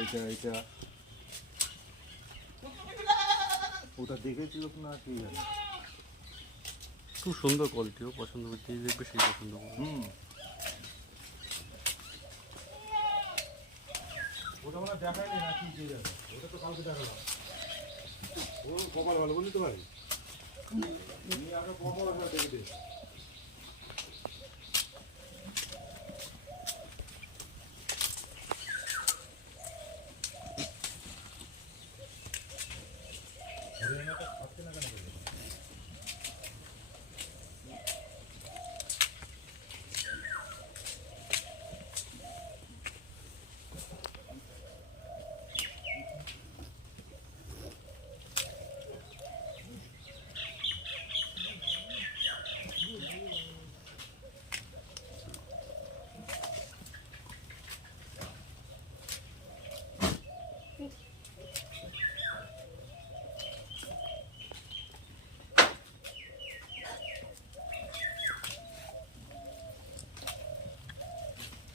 এইটা এইটা ওটা দেখেছিল না কি জানি। খুব সুন্দর কোয়ালিটিও পছন্দ করতে দেখবে সেই পছন্দ করবে। ওটা মানে দেখায়নি না কি যে যাবে, ওটা তো কালকে দেখালাম। ও কপাল ভালো বলি তো ভাই, তুমি আগে কপাল দেখে দে।